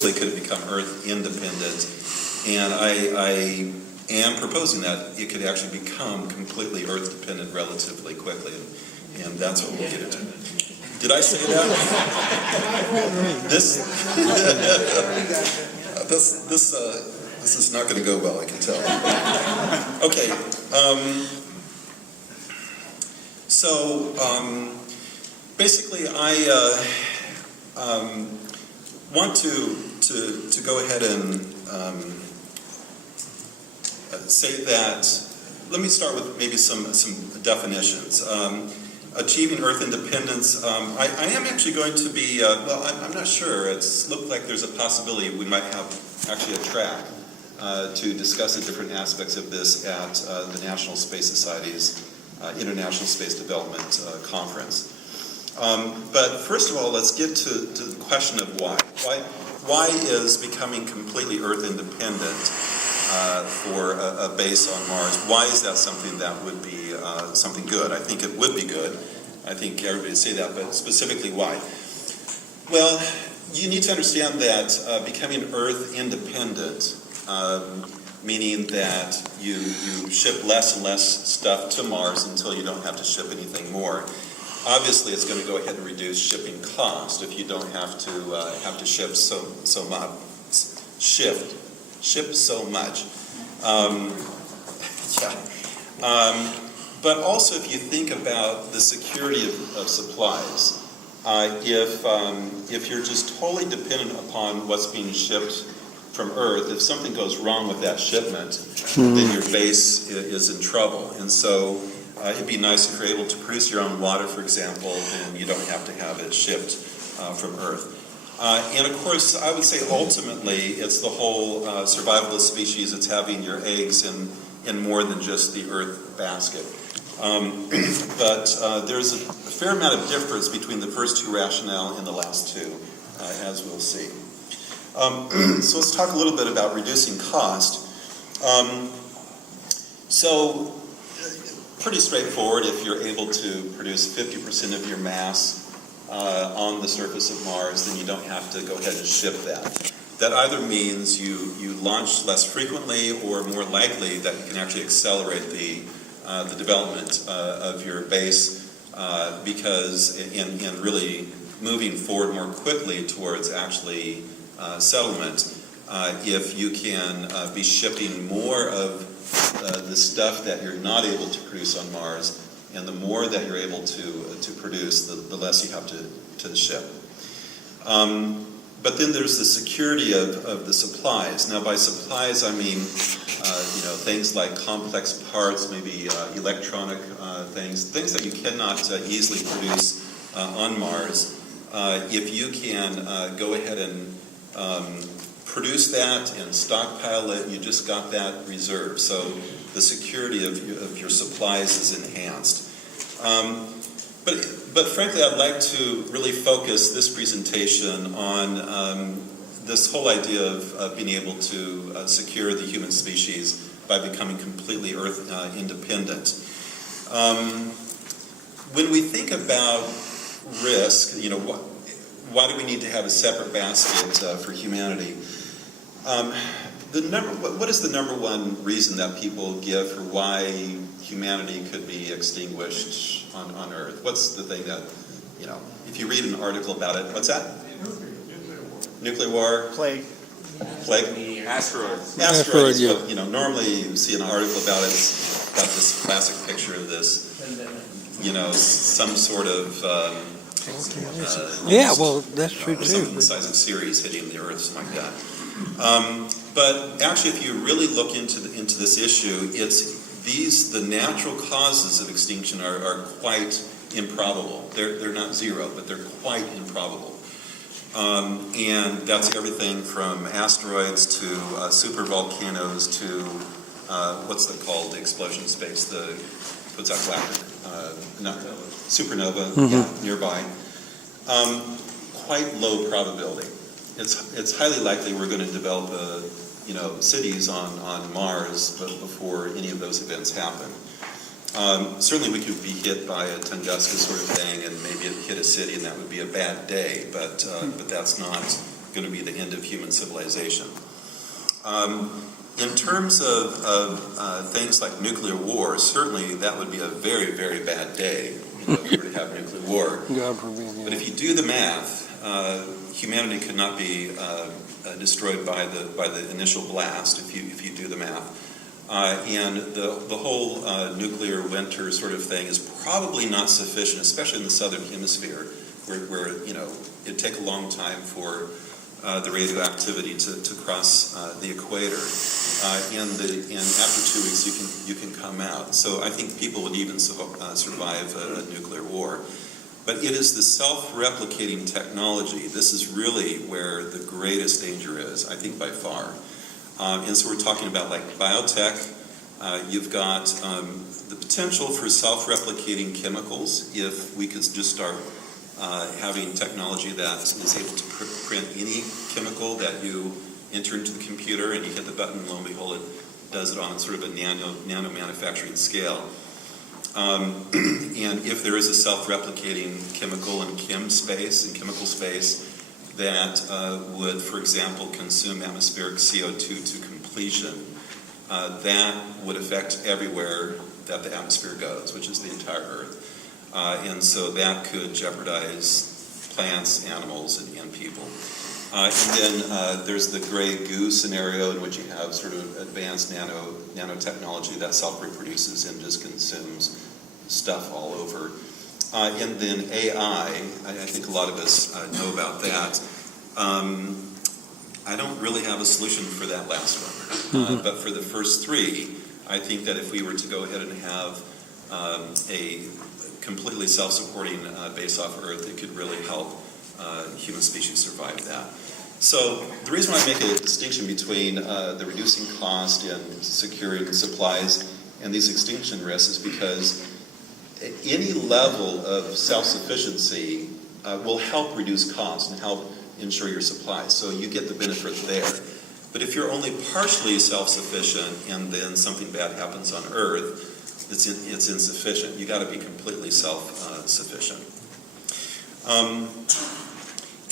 they could become Earth independent, and I am proposing that it could actually become completely Earth dependent relatively quickly, and that's what we'll get into. Did I say that? This is not going to go well, I can tell. Okay. Basically, I want to go ahead and say that. Let me start with maybe some definitions. Achieving Earth independence. I am actually going to be. I'm not sure. It's looked like there's a possibility we might have actually a track to discuss the different aspects of this at the National Space Society's International Space Development Conference. But first of all, let's get to the question of why. Why is becoming completely Earth independent for a base on Mars? Why is that something that would be something good? I think it would be good. I think everybody would say that, but specifically why? Well, you need to understand that becoming Earth independent, meaning that you ship less and less stuff to Mars until you don't have to ship anything more. Obviously, it's going to go ahead and reduce shipping cost if you don't have to ship so much. Ship so much. But also, if you think about the security of supplies, if you're just totally dependent upon what's being shipped from Earth, if something goes wrong with that shipment, then your base is in trouble. And so it'd be nice if you're able to produce your own water, for example, and you don't have to have it shipped from Earth. And of course, I would say ultimately, it's the whole survival of the species. It's having your eggs in more than just the Earth basket. But there's a fair amount of difference between the first two rationale and the last two, as we'll see. So let's talk a little bit about reducing cost. So pretty straightforward. If you're able to produce 50% of your mass on the surface of Mars, then you don't have to go ahead and ship that. That either means you launch less frequently, or more likely that you can actually accelerate the development of your base because in really moving forward more quickly towards actually settlement, if you can be shipping more of the stuff that you're not able to produce on Mars, and the more that you're able to produce, the less you have to ship. But then there's the security of the supplies. Now, by supplies, I mean things like complex parts, maybe electronic things that you cannot easily produce on Mars. If you can go ahead and produce that and stockpile it, you just got that reserved. So the security of your supplies is enhanced. But frankly, I'd like to really focus this presentation on this whole idea of being able to secure the human species by becoming completely Earth independent. When we think about risk, why do we need to have a separate basket for humanity? What is the number one reason that people give for why humanity could be extinguished on Earth? What's the thing that, if you read an article about it, what's that? Nuclear war? Plague? Asteroids. Asteroids, yeah. But, normally you see an article about it, it's got this classic picture of this, some sort of that's true too. Something the size of Ceres hitting the Earth, something like that. But actually, if you really look into this issue, the natural causes of extinction are quite improbable. They're not zero, but they're quite improbable. And that's everything from asteroids to supervolcanoes to what's that called? The explosion of space. What's that galactic? Supernova. Yeah, nearby. Quite low probability. It's highly likely we're going to develop cities on Mars before any of those events happen. Certainly we could be hit by a Tunguska sort of thing, and maybe it hit a city, and that would be a bad day. But that's not going to be the end of human civilization. In terms of things like nuclear war, certainly that would be a very, very bad day if we were to have nuclear war. God forbid, yeah. But if you do the math, humanity could not be destroyed by the initial blast if you do the math. And the whole nuclear winter sort of thing is probably not sufficient, especially in the southern hemisphere, where it'd take a long time for the radioactivity to cross the equator. And after 2 weeks, you can come out. So I think people would even survive a nuclear war. But it is the self-replicating technology. This is really where the greatest danger is, I think, by far. And so we're talking about like biotech. You've got the potential for self-replicating chemicals if we could just start having technology that is able to print any chemical that you enter into the computer and you hit the button and lo and behold it does it on sort of a nano manufacturing scale. And if there is a self-replicating chemical in chemical space that would, for example, consume atmospheric CO2 to completion, that would affect everywhere that the atmosphere goes, which is the entire Earth. And so that could jeopardize plants, animals, and people. And then there's the gray goo scenario in which you have sort of advanced nanotechnology that self-reproduces and just consumes stuff all over. And then AI, I think a lot of us know about that. I don't really have a solution for that last one. But for the first three, I think that if we were to go ahead and have a completely self-supporting base off Earth, it could really help human species survive that. So the reason why I make a distinction between the reducing cost and securing supplies and these extinction risks is because any level of self-sufficiency will help reduce costs and help ensure your supplies. So you get the benefit there. But if you're only partially self-sufficient and then something bad happens on Earth, it's insufficient. You got to be completely self-sufficient.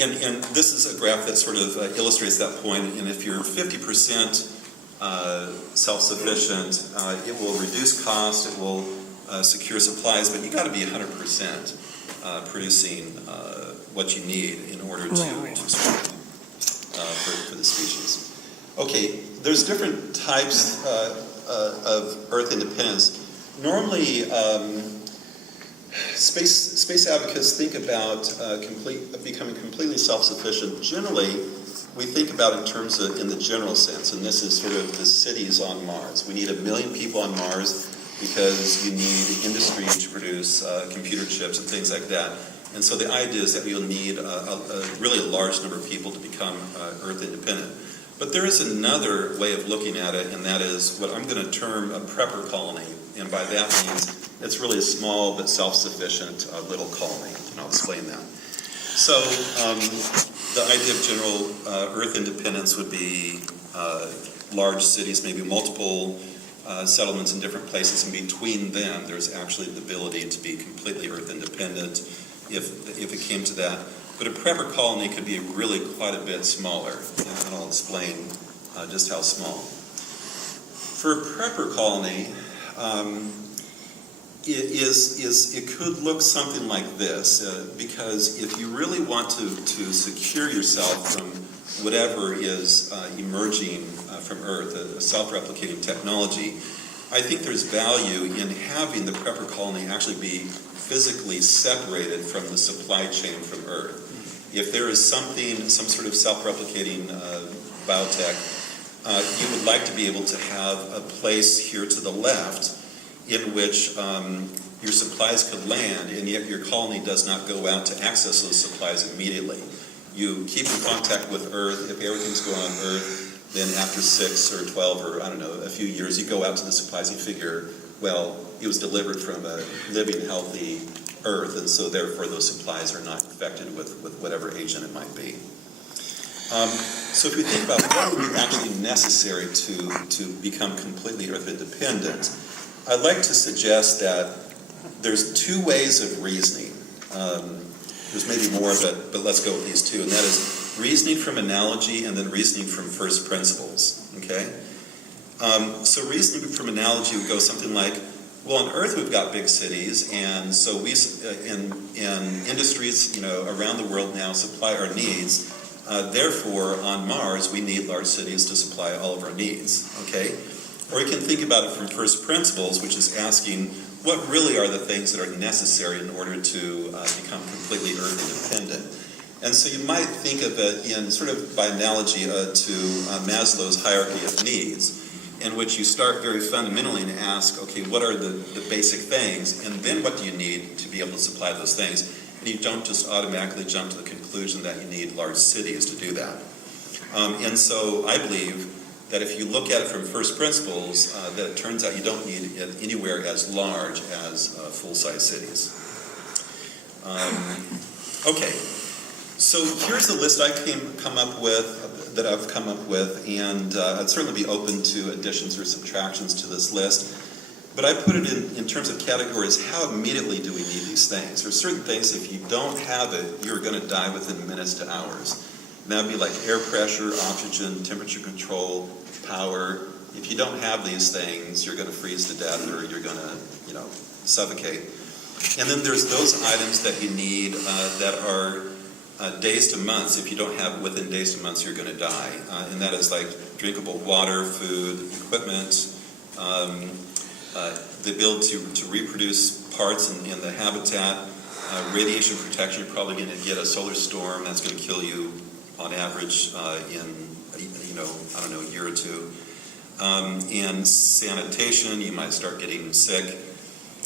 And this is a graph that sort of illustrates that point. And if you're 50% self-sufficient, it will reduce cost, it will secure supplies, but you got to be 100% producing what you need in order to survive for the species. Okay, there's different types of Earth independence. Normally, space advocates think about becoming completely self-sufficient. Generally, we think about it in terms of, in the general sense, and this is sort of the cities on Mars. We need 1 million people on Mars because you need industry to produce computer chips and things like that. And so the idea is that you'll need really a large number of people to become Earth independent. But there is another way of looking at it, and that is what I'm going to term a prepper colony. And by that means it's really a small but self-sufficient little colony, and I'll explain that. So the idea of general Earth independence would be large cities, maybe multiple settlements in different places, and between them there's actually the ability to be completely Earth independent if it came to that. But a prepper colony could be really quite a bit smaller, and I'll explain just how small. For a prepper colony, it could look something like this, because if you really want to secure yourself from whatever is emerging from Earth, a self-replicating technology, I think there's value in having the prepper colony actually be physically separated from the supply chain from Earth. If there is some sort of self-replicating biotech, you would like to be able to have a place here to the left in which your supplies could land, and yet your colony does not go out to access those supplies immediately. You keep in contact with Earth. If everything's going on Earth, then after 6 or 12 or, I don't know, a few years, you go out to the supplies and you figure, well, it was delivered from a living, healthy Earth, and so therefore those supplies are not infected with whatever agent it might be. So if we think about what would be actually necessary to become completely Earth independent, I'd like to suggest that there's 2 ways of reasoning. There's maybe more, but let's go with these 2. And that is, reasoning from analogy, and then reasoning from first principles, okay? So reasoning from analogy would go something like, well, on Earth we've got big cities, and so we, in industries, around the world now supply our needs. Therefore, on Mars, we need large cities to supply all of our needs, okay? Or you can think about it from first principles, which is asking, what really are the things that are necessary in order to become completely Earth independent? And so you might think of it in sort of by analogy to Maslow's hierarchy of needs, in which you start very fundamentally and ask, okay, what are the basic things, and then what do you need to be able to supply those things? And you don't just automatically jump to the conclusion that you need large cities to do that. And so I believe that if you look at it from first principles, that it turns out you don't need it anywhere as large as full-size cities. Okay, so here's the list I've come up with, and I'd certainly be open to additions or subtractions to this list. But I put it in terms of categories. How immediately do we need these things? There are certain things, if you don't have it, you're going to die within minutes to hours. And that would be like air pressure, oxygen, temperature control, power. If you don't have these things, you're going to freeze to death, or you're going to, suffocate. And then there's those items that you need that are days to months. If you don't have it within days to months, you're going to die. And that is like drinkable water, food, equipment, the ability to reproduce parts in the habitat, radiation protection. You're probably going to get a solar storm that's going to kill you on average in a year or two. And sanitation, you might start getting sick.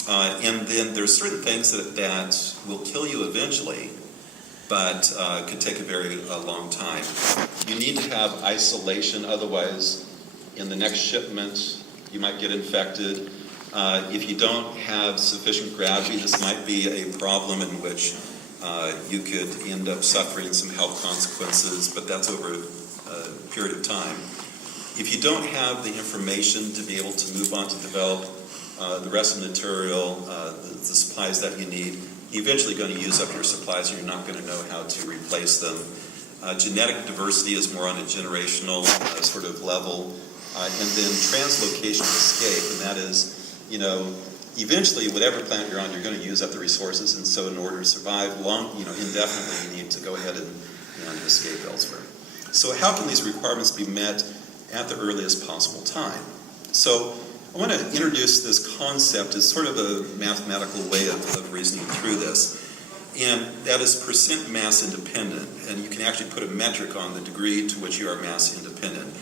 And then there's certain things that will kill you eventually, but could take a very long time. You need to have isolation, otherwise in the next shipment you might get infected. If you don't have sufficient gravity, this might be a problem in which you could end up suffering some health consequences, but that's over a period of time. If you don't have the information to be able to move on to develop the rest of the material, the supplies that you need, you're eventually going to use up your supplies and you're not going to know how to replace them. Genetic diversity is more on a generational sort of level. And then translocation escape, and that is, eventually whatever planet you're on, you're going to use up the resources, and so in order to survive indefinitely, you need to go ahead and escape elsewhere. So how can these requirements be met at the earliest possible time? So I want to introduce this concept as sort of a mathematical way of reasoning through this. And that is percent mass independent. And you can actually put a metric on the degree to which you are mass independent.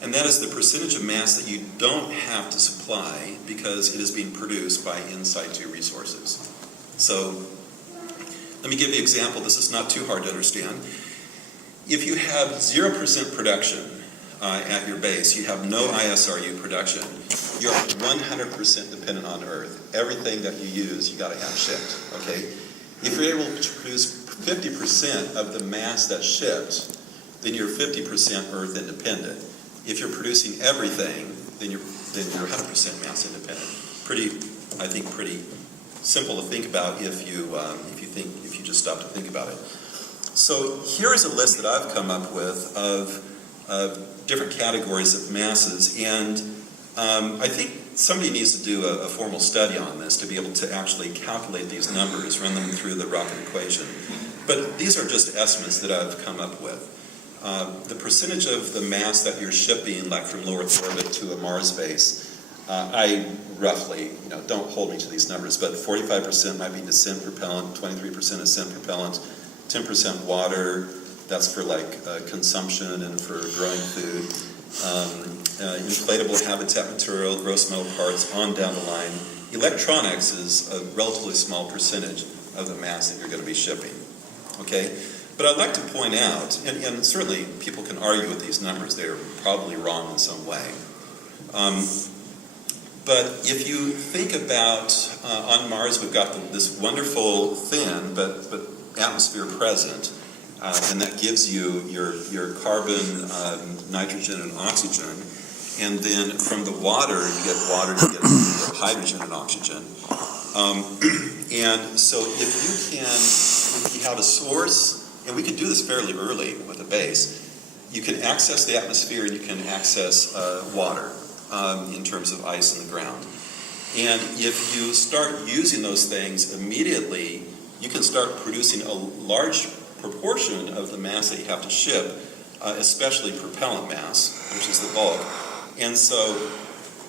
And that is the percentage of mass that you don't have to supply because it is being produced by in situ resources. So let me give you an example. This is not too hard to understand. If you have 0% production at your base, you have no ISRU production, you're 100% dependent on Earth. Everything that you use, you got to have shipped, okay? If you're able to produce 50% of the mass that's shipped, then you're 50% Earth independent. If you're producing everything, then you're 100% mass independent. Pretty simple to think about if you just stop to think about it. So here is a list that I've come up with of different categories of masses, and I think somebody needs to do a formal study on this to be able to actually calculate these numbers, run them through the rocket equation. But these are just estimates that I've come up with. The percentage of the mass that you're shipping, like from low Earth orbit to a Mars base, I roughly, don't hold me to these numbers, but 45% might be descent propellant, 23% ascent propellant, 10% water, that's for consumption and for growing food, inflatable habitat material, gross metal parts, on down the line. Electronics is a relatively small percentage of the mass that you're going to be shipping, okay? But I'd like to point out, and certainly people can argue with these numbers, they're probably wrong in some way. But if you think about, on Mars we've got this wonderful thin but atmosphere present, and that gives you your carbon, nitrogen, and oxygen. And then from the water, you get hydrogen and oxygen. And so if you have a source and we can do this fairly early with a base, you can access the atmosphere and you can access water in terms of ice in the ground. And if you start using those things immediately, you can start producing a large proportion of the mass that you have to ship, especially propellant mass, which is the bulk. And so,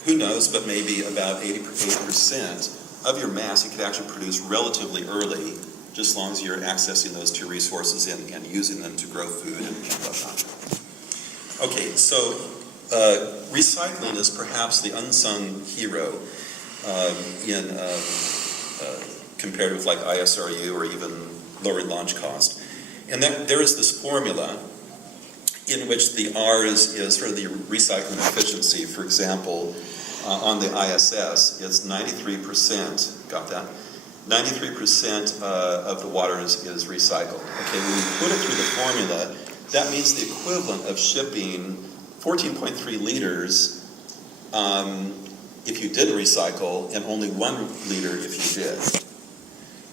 who knows, but maybe about 80% of your mass you could actually produce relatively early, just as long as you're accessing those two resources and using them to grow food and whatnot. Okay, so recycling is perhaps the unsung hero compared with like ISRU or even lower launch cost. And that there is this formula in which the R is for the recycling efficiency. For example, on the ISS, it's 93%, got that? 93% of the water is recycled. Okay, when you put it through the formula, that means the equivalent of shipping 14.3 liters if you didn't recycle, and only 1 liter if you did.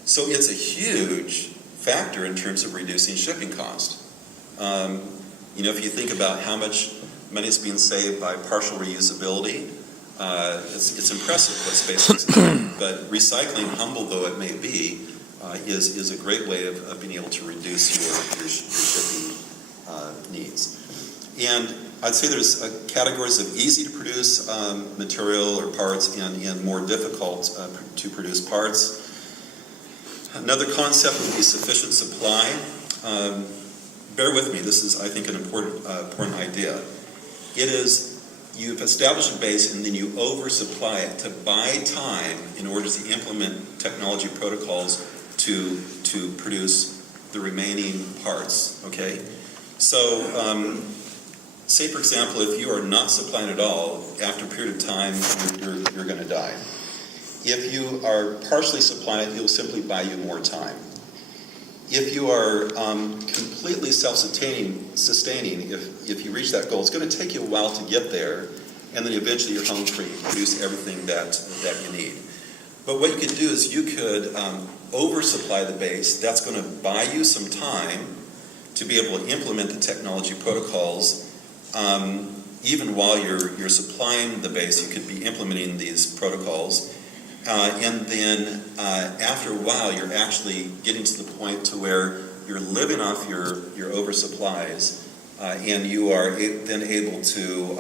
So it's a huge factor in terms of reducing shipping cost. If you think about how much money is being saved by partial reusability, it's impressive what space is. But recycling, humble though it may be, is a great way of being able to reduce your shipping needs. And I'd say there's categories of easy to produce material or parts and more difficult to produce parts. Another concept would be sufficient supply. Bear with me, this is, I think, an important idea. It is, you've established a base and then you oversupply it to buy time in order to implement technology protocols to produce the remaining parts, okay? So, say for example, if you are not supplying at all, after a period of time, you're going to die. If you are partially supplying it, it will simply buy you more time. If you are completely self-sustaining, if you reach that goal, it's going to take you a while to get there, and then eventually you're home free, produce everything that you need. But what you could do is you could oversupply the base. That's going to buy you some time to be able to implement the technology protocols. Even while you're supplying the base, you could be implementing these protocols. And then after a while, you're actually getting to the point to where you're living off your oversupplies, and you are then able to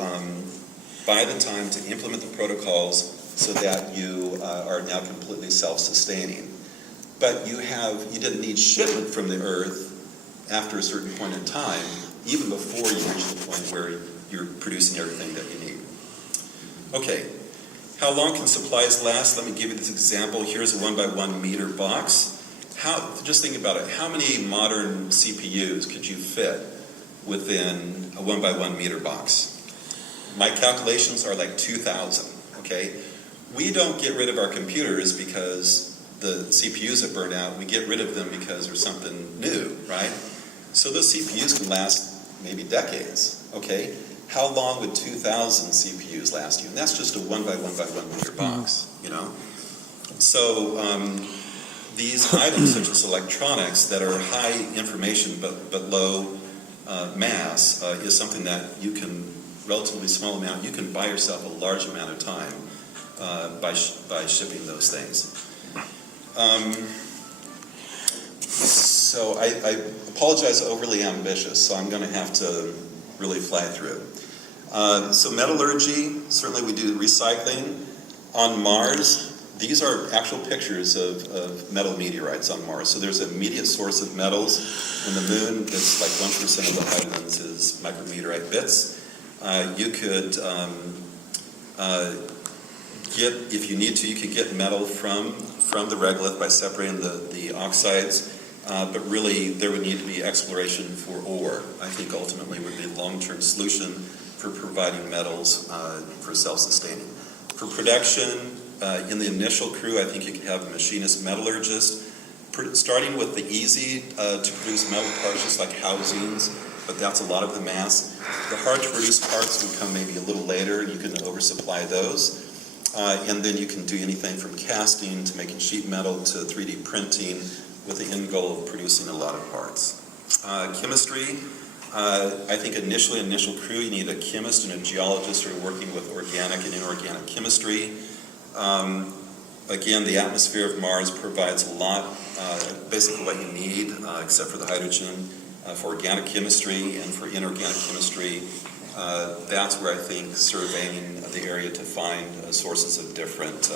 buy the time to implement the protocols so that you are now completely self-sustaining. But you didn't need shipment from the earth after a certain point in time, even before you reach the point where you're producing everything that you need. Okay. How long can supplies last? Let me give you this example. Here's a 1x1 meter box. Just think about it. How many modern CPUs could you fit within a 1x1 meter box? My calculations are like 2,000, okay? We don't get rid of our computers because the CPUs have burned out. We get rid of them because there's something new, right? So those CPUs can last maybe decades, okay? How long would 2,000 CPUs last you? And that's just a 1x1 meter box, you know? So these items, such as electronics, that are high information but low mass, is something that you can, relatively small amount, you can buy yourself a large amount of time by shipping those things. So I apologize, overly ambitious, so I'm going to have to really fly through. So metallurgy, certainly we do recycling. On Mars, these are actual pictures of metal meteorites on Mars. So there's an immediate source of metals. On the moon, that's like 1% of the hydrogons is micrometeorite bits. You could get, if you need to, you could get metal from the regolith by separating the oxides. But really, there would need to be exploration for ore. I think ultimately would be a long-term solution for providing metals for self-sustaining. For production, in the initial crew, I think you could have a machinist metallurgist, starting with the easy to produce metal parts, just like housings, but that's a lot of the mass. The hard to produce parts would come maybe a little later, and you can oversupply those. And then you can do anything from casting to making sheet metal to 3D printing, with the end goal of producing a lot of parts. Chemistry, I think initial crew, you need a chemist and a geologist who are working with organic and inorganic chemistry. Again, the atmosphere of Mars provides a lot, basically what you need, except for the hydrogen, for organic chemistry and for inorganic chemistry. That's where I think surveying the area to find sources of different